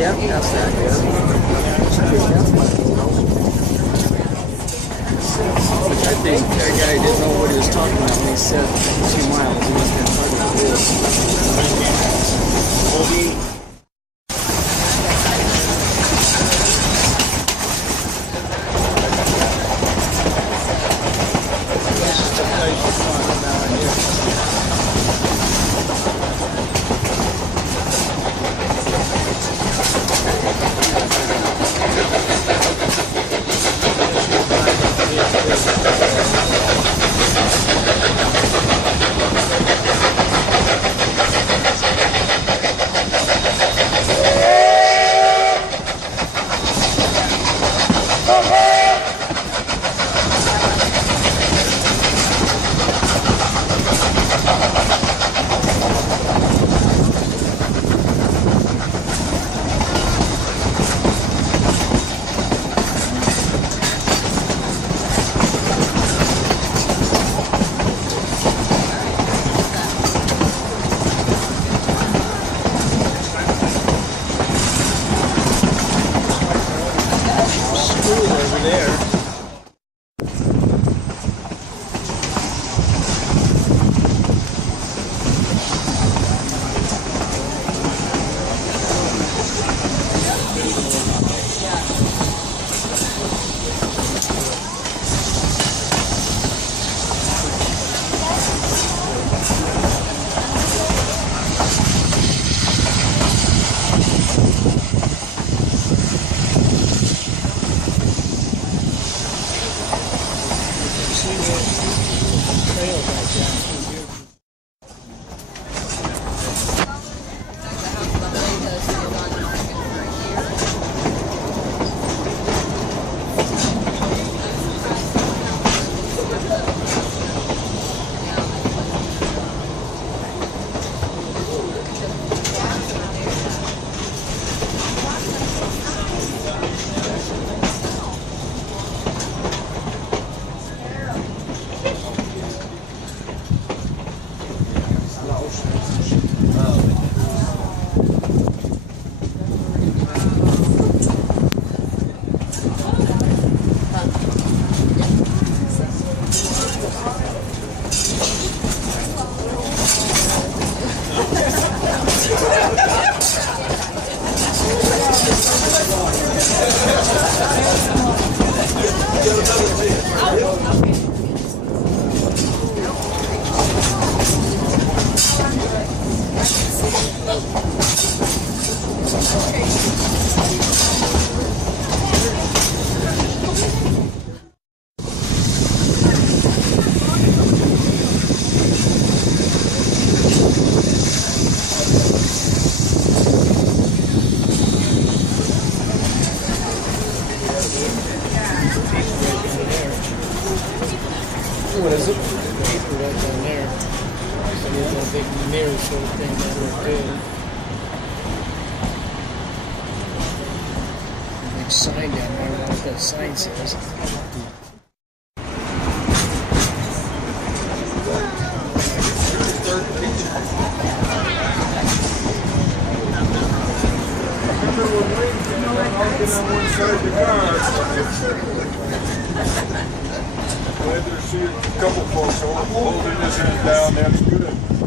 Yeah, that's that. I think that guy didn't know what he was talking about when he said 2 miles. He must have been talking about this. What is it? Paper right down there. So there's a big mirror sort of thing down there too. Big sign down there. I don't know what that sign says. Glad to see a couple folks holding this down. That's good.